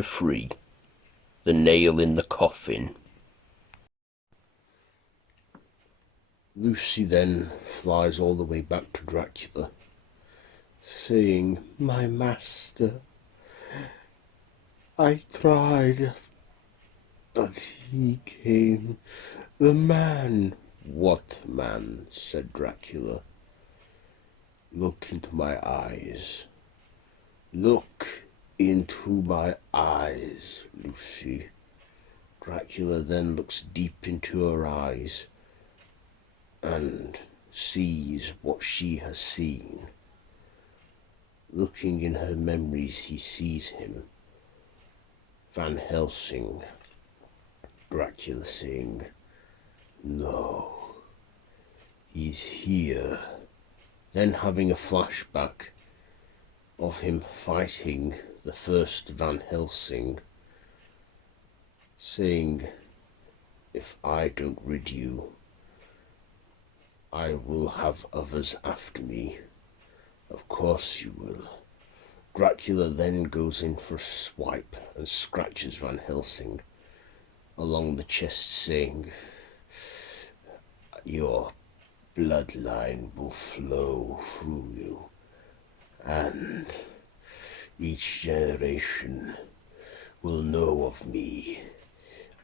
Chapter 3. The Nail in the Coffin. Lucy then flies all the way back to Dracula, saying, "My master, I tried, but he came. The man." "What man?" said Dracula. "Look into my eyes. Look into my eyes, Lucy." Dracula then looks deep into her eyes and sees what she has seen. Looking in her memories, he sees him, Van Helsing. Dracula saying, "No, he's here." Then having a flashback of him fighting the first Van Helsing, saying, "If I don't rid you, I will have others after me." "Of course you will." Dracula then goes in for a swipe and scratches Van Helsing along the chest, saying, "Your bloodline will flow through you, and each generation will know of me,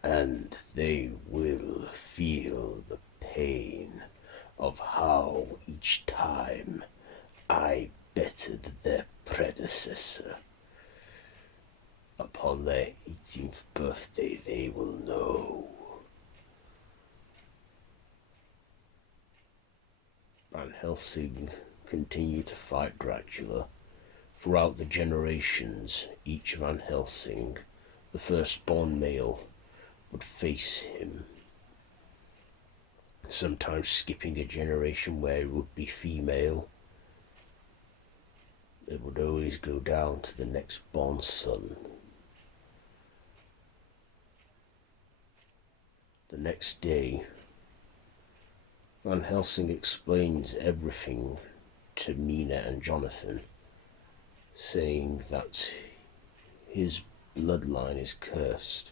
and they will feel the pain of how each time I bettered their predecessor. Upon their 18th birthday, they will know." Van Helsing continued to fight Dracula. Throughout the generations, each Van Helsing, the firstborn male, would face him, sometimes skipping a generation where it would be female. It would always go down to the next born son. The next day, Van Helsing explains everything to Mina and Jonathan, saying that his bloodline is cursed,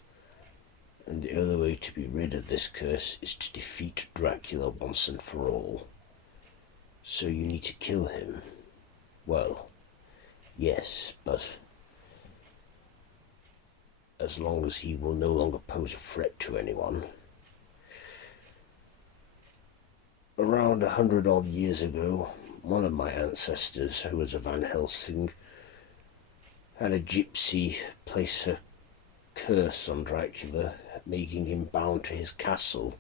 and the only way to be rid of this curse is to defeat Dracula once and for all. "So you need to kill him." "Well, yes, but as long as he will no longer pose a threat to anyone." Around 100 odd years ago, one of my ancestors, who was a Van Helsing, had a gypsy place a curse on Dracula, making him bound to his castle.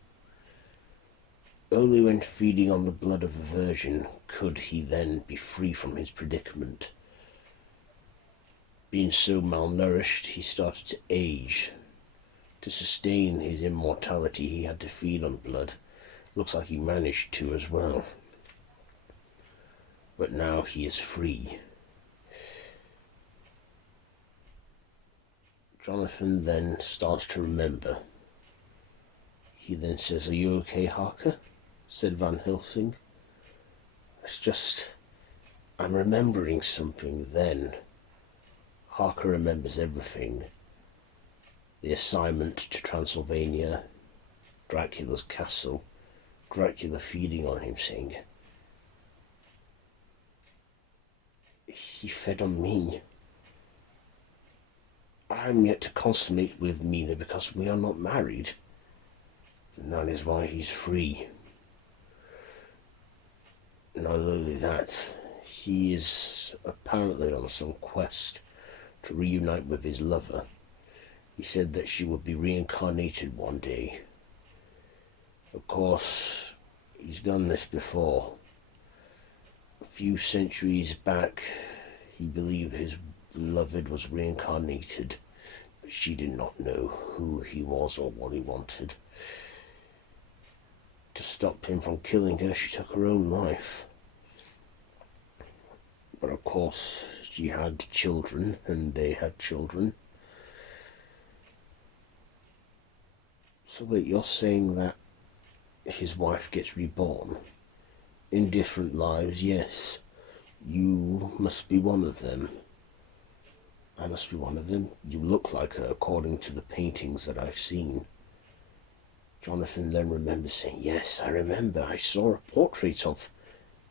Only when feeding on the blood of a virgin could he then be free from his predicament. Being so malnourished, he started to age. To sustain his immortality, he had to feed on blood. Looks like he managed to as well. But now he is free. Jonathan then starts to remember. He then says, "Are you okay, Harker?" said Van Helsing. "It's just, I'm remembering something." Then Harker remembers everything. The assignment to Transylvania, Dracula's castle, Dracula feeding on him, saying, "He fed on me. I'm yet to consummate with Mina because we are not married. And that is why he's free. Not only that, he is apparently on some quest to reunite with his lover. He said that she would be reincarnated one day. Of course, he's done this before. A few centuries back, he believed his beloved was reincarnated, but she did not know who he was or what he wanted. To stop him from killing her, she took her own life. But of course, she had children, and they had children. So wait, you're saying that his wife gets reborn in different lives? Yes, you must be one of them. I must be one of them. You look like her according to the paintings that I've seen. Jonathan then remembers saying, yes, I remember. I saw a portrait of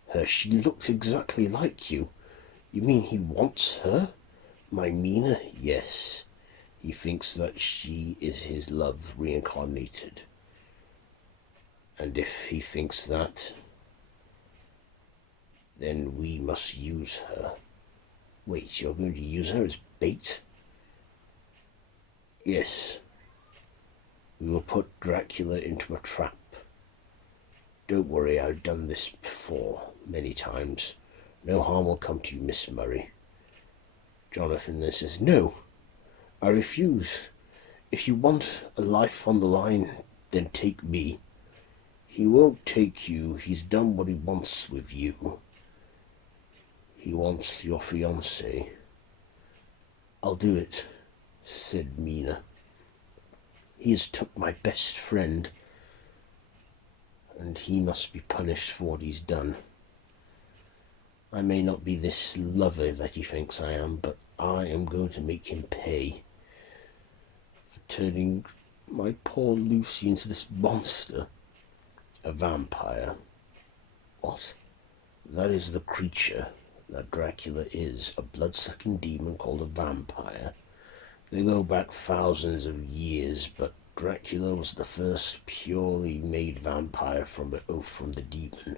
her. She looked exactly like you. You mean he wants her? My Mina? Yes. He thinks that she is his love reincarnated. And if he thinks that, then we must use her. Wait, you're going to use her as bait? Yes. We will put Dracula into a trap. Don't worry, I've done this before, many times. No harm will come to you, Miss Murray. Jonathan then says, no, I refuse. If you want a life on the line, then take me. He won't take you. He's done what he wants with you. He wants your fiancée. I'll do it, said Mina. He has took my best friend, and he must be punished for what he's done. I may not be this lover that he thinks I am, but I am going to make him pay for turning my poor Lucy into this monster. A vampire. What? That is the creature that Dracula is, a blood-sucking demon called a vampire. They go back thousands of years, but Dracula was the first purely made vampire from an oath from the demon.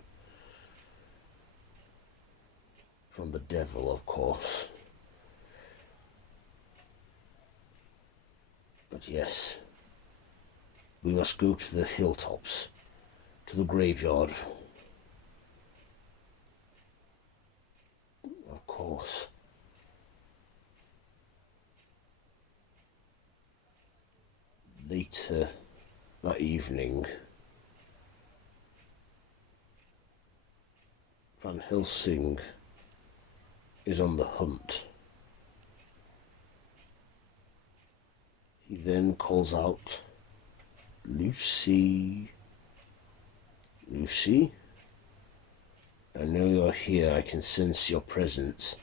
From the devil, of course. But yes, we must go to the hilltops, to the graveyard. Of course. Later that evening, Van Helsing is on the hunt. He then calls out, Lucy, Lucy, I know you're here. I can sense your presence.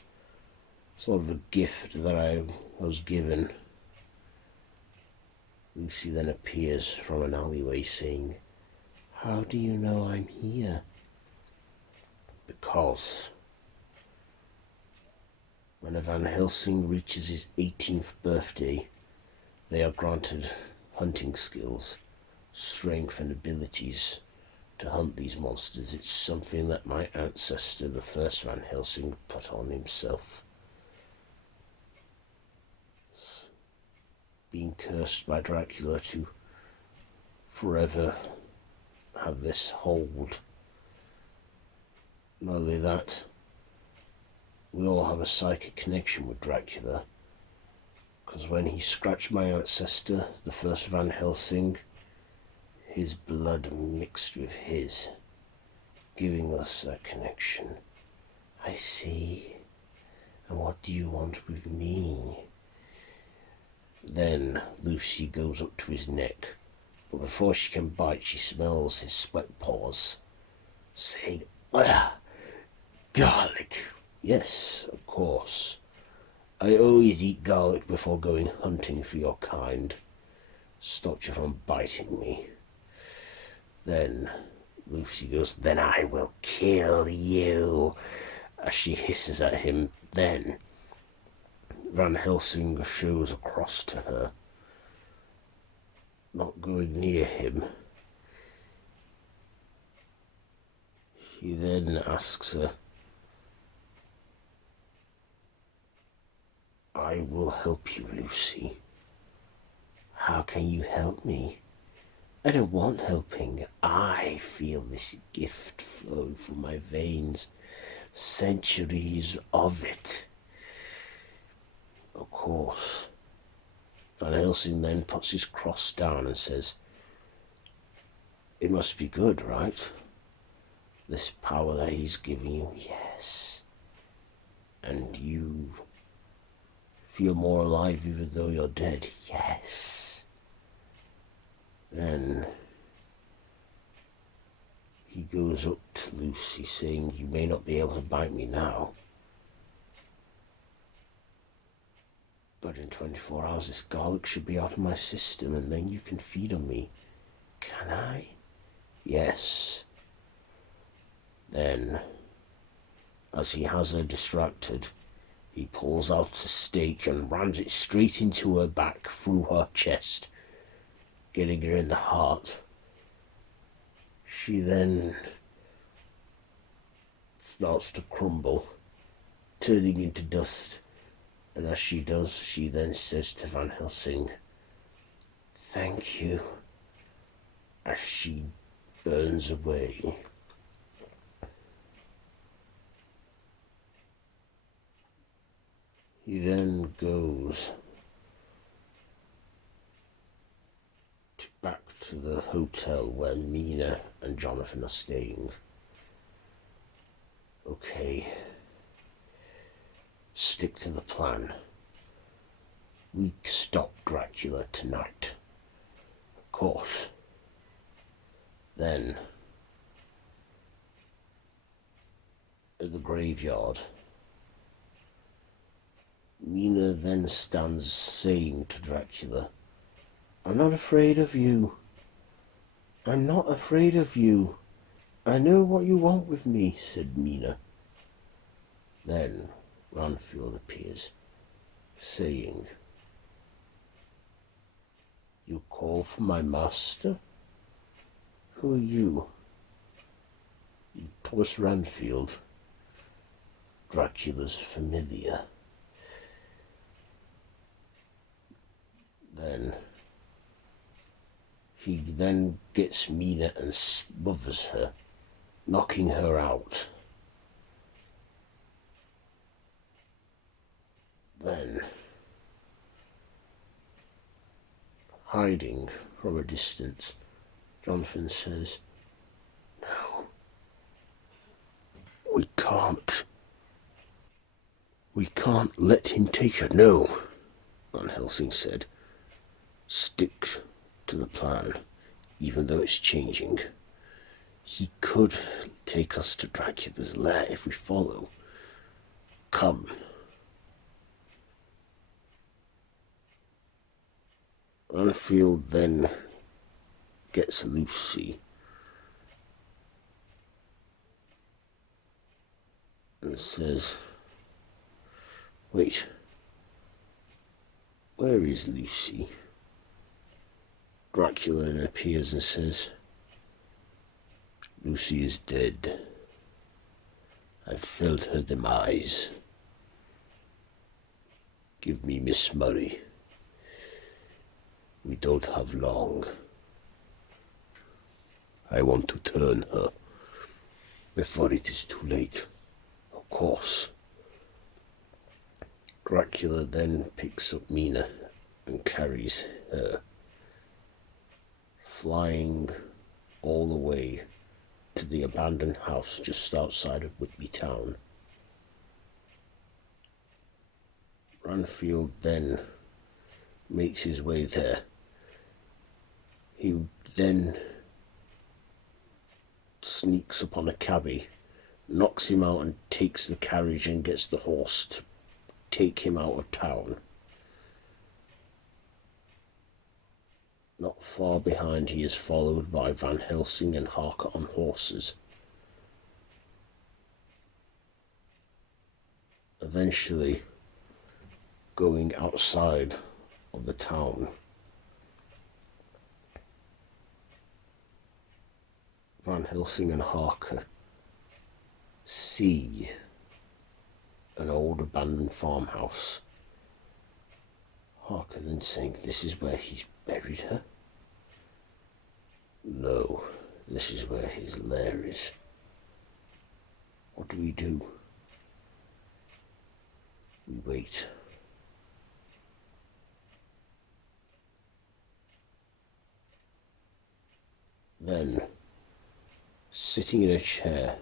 Sort of a gift that I was given. Lucy then appears from an alleyway saying, how do you know I'm here? Because when a Van Helsing reaches his 18th birthday, they are granted hunting skills, strength and abilities to hunt these monsters. It's something that my ancestor, the first Van Helsing, put on himself. Being cursed by Dracula to forever have this hold. Not only that, we all have a psychic connection with Dracula, because when he scratched my ancestor, the first Van Helsing, his blood mixed with his, giving us that connection. I see. And what do you want with me? Then Lucy goes up to his neck, but before she can bite, she smells his sweat paws, saying, ah, garlic. Yes, of course. I always eat garlic before going hunting for your kind. Stopped you from biting me. Then Lucy goes, then I will kill you, as she hisses at him. Then Van Helsing shows a cross to her, not going near him. He then asks her, I will help you, Lucy. How can you help me? I don't want helping. I feel this gift flow through my veins. Centuries of it. Of course. Van Helsing then puts his cross down and says, it must be good, right? This power that he's giving you, yes. And you feel more alive even though you're dead, yes. Then he goes up to Lucy saying, you may not be able to bite me now, But in 24 hours this garlic should be out of my system, and then you can feed on me. Can I? Yes. Then, as he has her distracted, he pulls out a stake and rams it straight into her back through her chest, getting her in the heart. She then starts to crumble, turning into dust, and as she does, she then says to Van Helsing, "Thank you," as she burns away. He then goes back to the hotel where Mina and Jonathan are staying. Okay, stick to the plan. We stop Dracula tonight. Of course. Then, at the graveyard, Mina then stands saying to Dracula, "I'm not afraid of you. I'm not afraid of you. I know what you want with me," said Mina. Then Ranfield appears, saying, "You call for my master? Who are you?" "Thomas Ranfield, Dracula's familiar." Then he then gets Mina and smothers her, knocking her out. Then, hiding from a distance, Jonathan says, "No, we can't. We can't let him take her." "No," Van Helsing said. "Stick to the plan, even though it's changing. He could take us to Dracula's lair if we follow. Come." Ranfield then gets Lucy and says, "Wait, where is Lucy?" Dracula then appears and says, "Lucy is dead. I've felt her demise. Give me Miss Murray. We don't have long. I want to turn her before it is too late." "Of course." Dracula then picks up Mina and carries her, flying all the way to the abandoned house just outside of Whitby town. Ranfield then makes his way there. He then sneaks upon a cabbie, knocks him out and takes the carriage and gets the horse to take him out of town. Not far behind, he is followed by Van Helsing and Harker on horses. Eventually, going outside of the town, Van Helsing and Harker see an old abandoned farmhouse. Harker then saying, "This is where he's buried her?" "No, this is where his lair is." "What do we do?" "We wait." Then, sitting in a chair,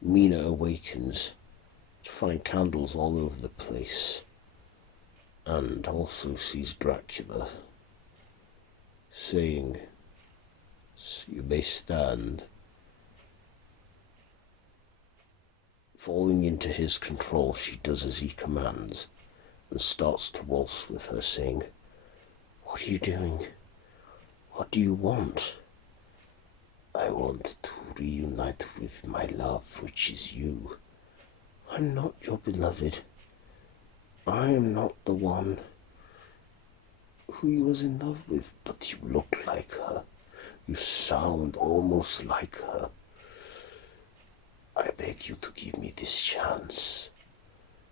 Mina awakens to find candles all over the place, and also sees Dracula, saying, "You may stand." Falling into his control, she does as he commands, and starts to waltz with her, saying, "What are you doing? What do you want?" "I want to reunite with my love, which is you." "I'm not your beloved. I am not the one who he was in love with, but you look like her. You sound almost like her. I beg you to give me this chance.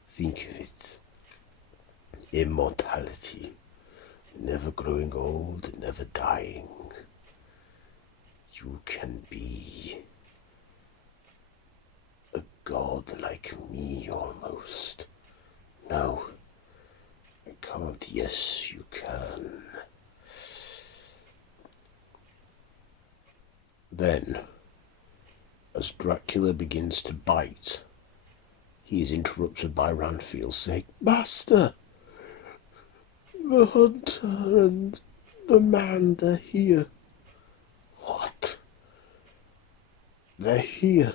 Think of it. Immortality. Never growing old, never dying. You can be a god like me almost. No, I can't. Yes, you can." Then, as Dracula begins to bite, he is interrupted by Ranfield saying, "Master, the hunter and the man, they're here." "What?" "They're here."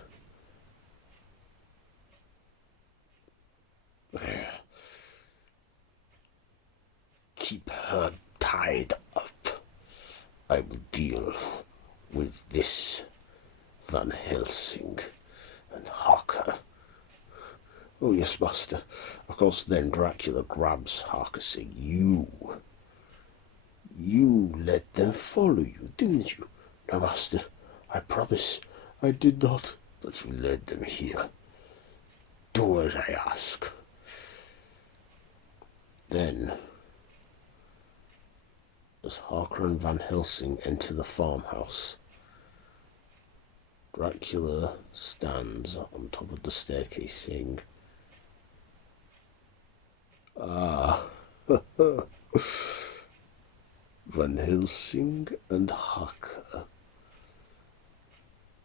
"Keep her tied up. I will deal with this Van Helsing and Harker." "Oh yes, master." Of course, then Dracula grabs Harker, saying, You let them follow you, didn't you?" "No, master, I promise I did not." "But you led them here. Do as I ask." Then, as Harker and Van Helsing enter the farmhouse, Dracula stands on top of the staircase saying, "Ah, Van Helsing and Harker.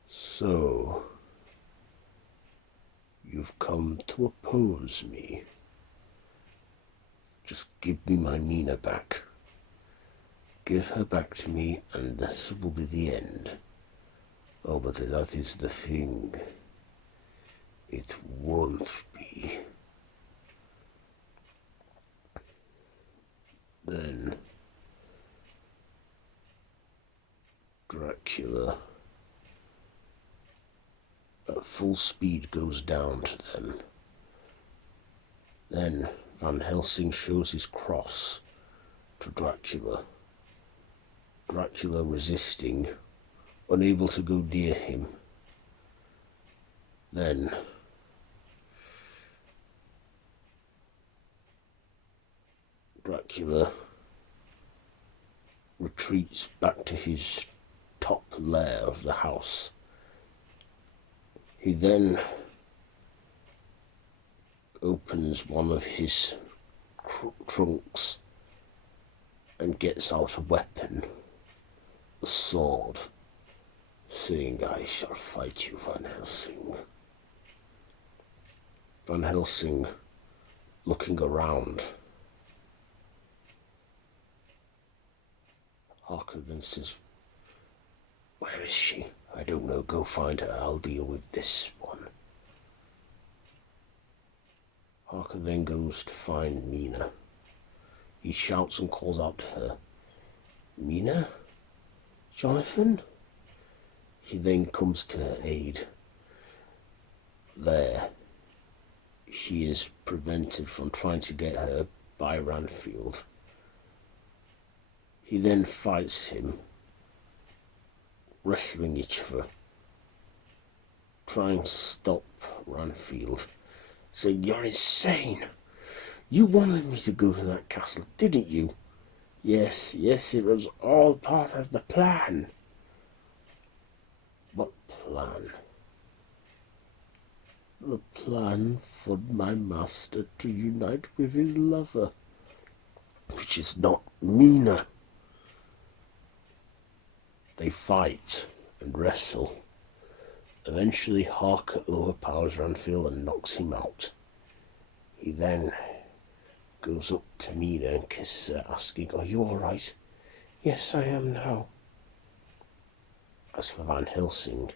So, you've come to oppose me. Just give me my Mina back. Give her back to me, and this will be the end." "Oh, but that is the thing. It won't be." Then Dracula at full speed goes down to them. Then Van Helsing shows his cross to Dracula. Dracula resisting, unable to go near him. Then Dracula retreats back to his top lair of the house. He then opens one of his trunks and gets out a weapon, a sword, saying, "I shall fight you, Van Helsing." Van Helsing, looking around, Harker then says, "Where is she?" "I don't know. Go find her. I'll deal with this one." Harker then goes to find Mina. He shouts and calls out to her, "Mina? Jonathan?" He then comes to her aid. There, she is prevented from trying to get her by Ranfield. He then fights him, wrestling each other, trying to stop Ranfield, saying, "You're insane. You wanted me to go to that castle, didn't you?" Yes, it was all part of the plan." "What plan?" "The plan for my master to unite with his lover, which is not Mina." They fight and wrestle. Eventually, Harker overpowers Ranfield and knocks him out. He then goes up to Mina and kisses her, asking, "Are you all right?" "Yes, I am now." As for Van Helsing,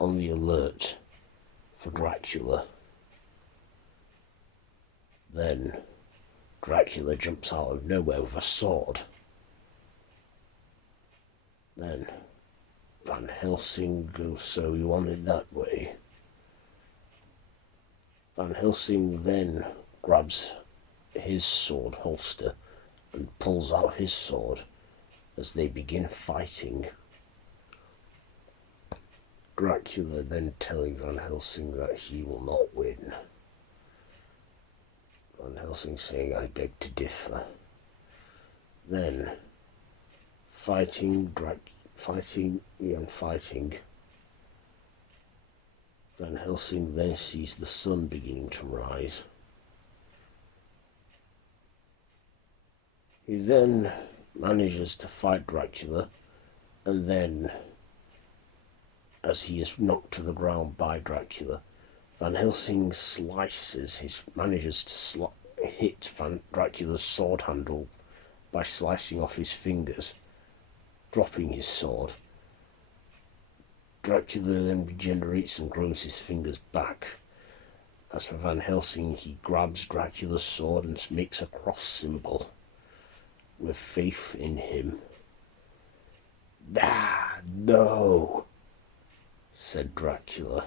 on the alert for Dracula, Then Dracula jumps out of nowhere with a sword. Then Van Helsing goes, so you want it that way. Van Helsing then grabs his sword holster and pulls out his sword as they begin fighting. Dracula then telling Van Helsing that he will not win. Van Helsing saying, I beg to differ. Then fighting. Van Helsing then sees the sun beginning to rise. He then manages to fight Dracula, and then, as he is knocked to the ground by Dracula, Van Helsing manages to hit Dracula's sword handle by slicing off his fingers, dropping his sword. Dracula then regenerates and grows his fingers back. As for Van Helsing, he grabs Dracula's sword and makes a cross symbol with faith in him. Ah, no, said Dracula.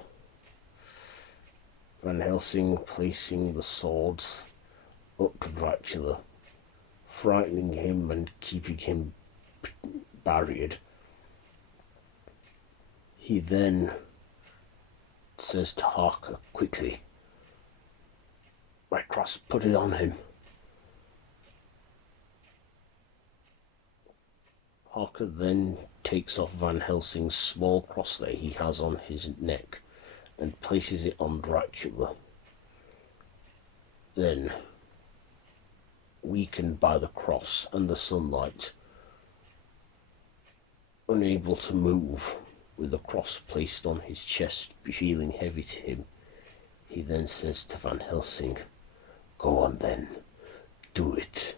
Van Helsing placing the swords up to Dracula, frightening him and keeping him barriered. He then says to Harker, quickly, my cross, put it on him. Harker then takes off Van Helsing's small cross that he has on his neck and places it on Dracula. Then, weakened by the cross and the sunlight, unable to move, with the cross placed on his chest, feeling heavy to him, he then says to Van Helsing, go on then, do it,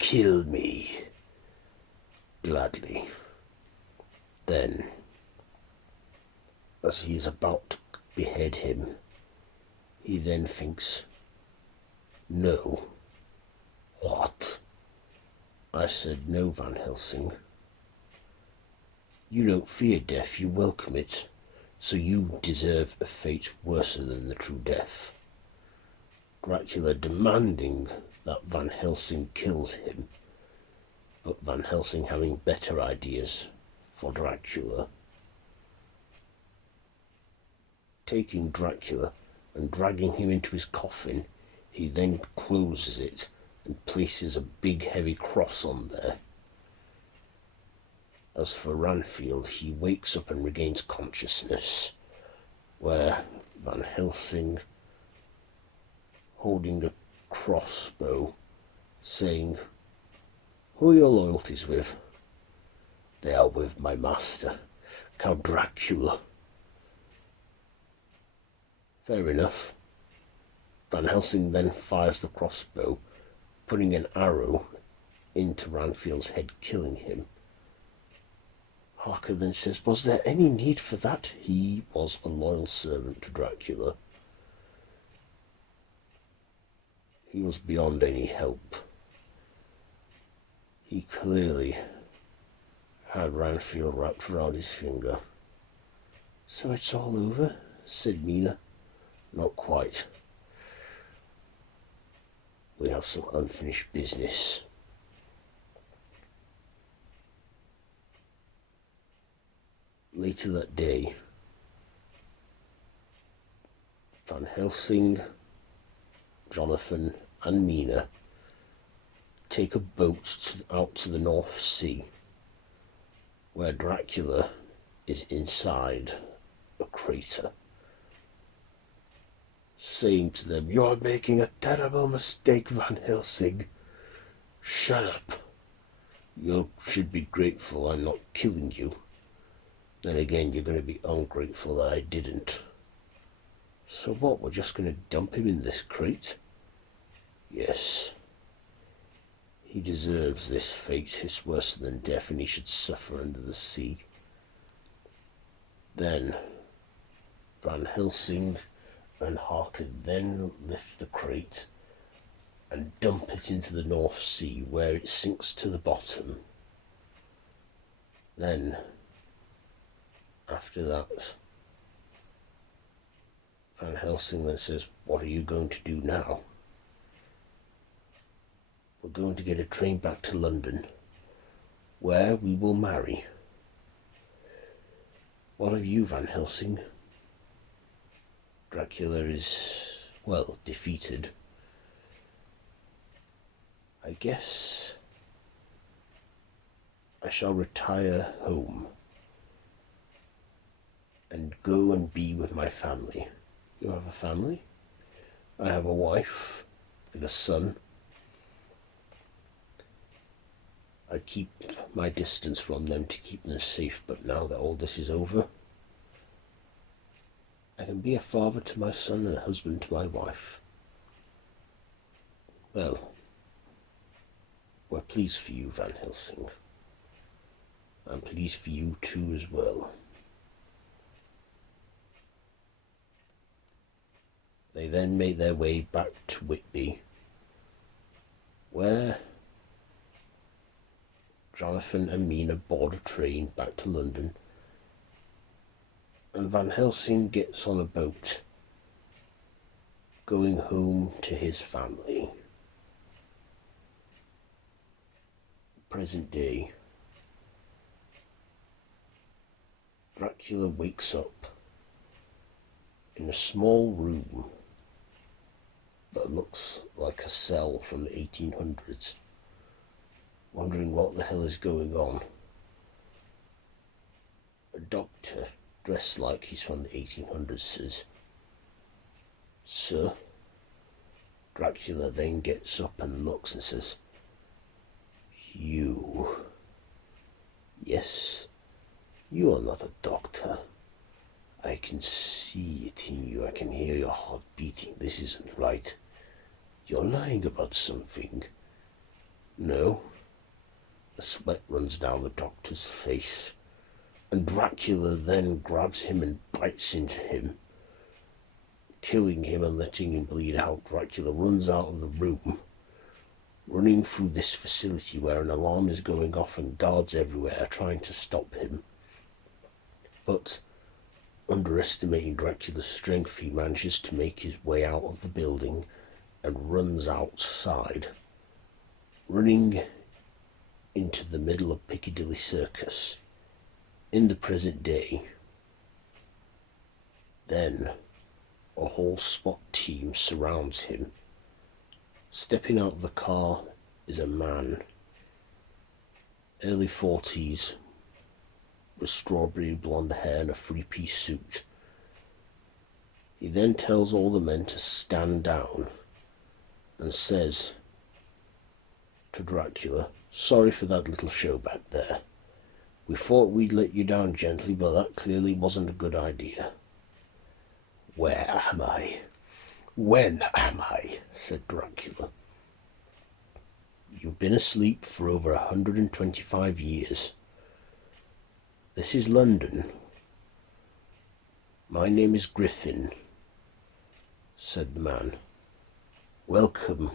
kill me, gladly. Then, as he is about to behead him, he then thinks, no. What? I said, no, Van Helsing. You don't fear death, you welcome it, so you deserve a fate worse than the true death. Dracula demanding that Van Helsing kills him, but Van Helsing having better ideas for Dracula. Taking Dracula and dragging him into his coffin, he then closes it and places a big heavy cross on there. As for Ranfield, he wakes up and regains consciousness, where Van Helsing, holding a crossbow, saying, who are your loyalties with? They are with my master, Count Dracula. Fair enough. Van Helsing then fires the crossbow, putting an arrow into Ranfield's head, killing him. Harker then says, was there any need for that? He was a loyal servant to Dracula. He was beyond any help. He clearly had Ranfield wrapped around his finger. So it's all over, said Mina. Not quite. We have some unfinished business. Later that day, Van Helsing, Jonathan and Mina take a boat out to the North Sea, where Dracula is inside a crater, saying to them, "You're making a terrible mistake, Van Helsing. Shut up. You should be grateful I'm not killing you. Then again, you're going to be ungrateful that I didn't. So what, we're just going to dump him in this crate? Yes. He deserves this fate. It's worse than death, and he should suffer under the sea." Then Van Helsing and Harker then lift the crate and dump it into the North Sea, where it sinks to the bottom. Then, after that, Van Helsing then says, "What are you going to do now?" "We're going to get a train back to London, where we will marry." "What of you, Van Helsing?" Dracula is, well, defeated. "I guess I shall retire home and go and be with my family." "You have a family?" "I have a wife and a son. I keep my distance from them to keep them safe, but now that all this is over, I can be a father to my son and a husband to my wife." "Well, we're pleased for you, Van Helsing. I'm pleased for you too as well." They then made their way back to Whitby, where Jonathan and Mina board a train back to London, and Van Helsing gets on a boat going home to his family. Present day, Dracula wakes up in a small room that looks like a cell from the 1800s, wondering what the hell is going on. A doctor, dressed like he's from the 1800s, says, "Sir?" Dracula then gets up and looks and says, "You? Yes, you are not a doctor. I can see it in you. I can hear your heart beating. This isn't right. You're lying about something." "No." The sweat runs down the doctor's face, and Dracula then grabs him and bites into him, killing him and letting him bleed out. Dracula runs out of the room, running through this facility where an alarm is going off and guards everywhere are trying to stop him. But, underestimating Dracula's strength, he manages to make his way out of the building and runs outside, running into the middle of Piccadilly Circus in the present day. Then a whole SWAT team surrounds him. Stepping out of the car is a man, early 40s, with strawberry blonde hair and a three-piece suit. He then tells all the men to stand down and says to Dracula, "Sorry for that little show back there. We thought we'd let you down gently, but that clearly wasn't a good idea." "Where am I? When am I?" said Dracula. "You've been asleep for over 125 years. This is London. My name is Griffin," said the man. "Welcome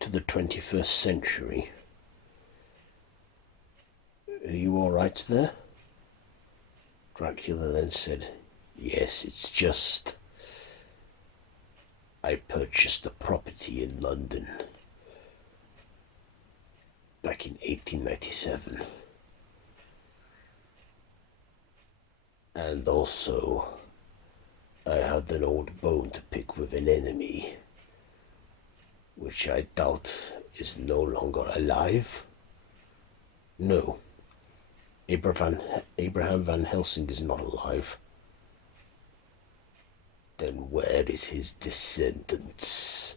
to the 21st century. Are you all right there?" Dracula then said, "Yes, it's just I purchased a property in London back in 1897. And also, I had an old bone to pick with an enemy, which I doubt is no longer alive." "No, Abraham Van Helsing is not alive." "Then where is his descendants?"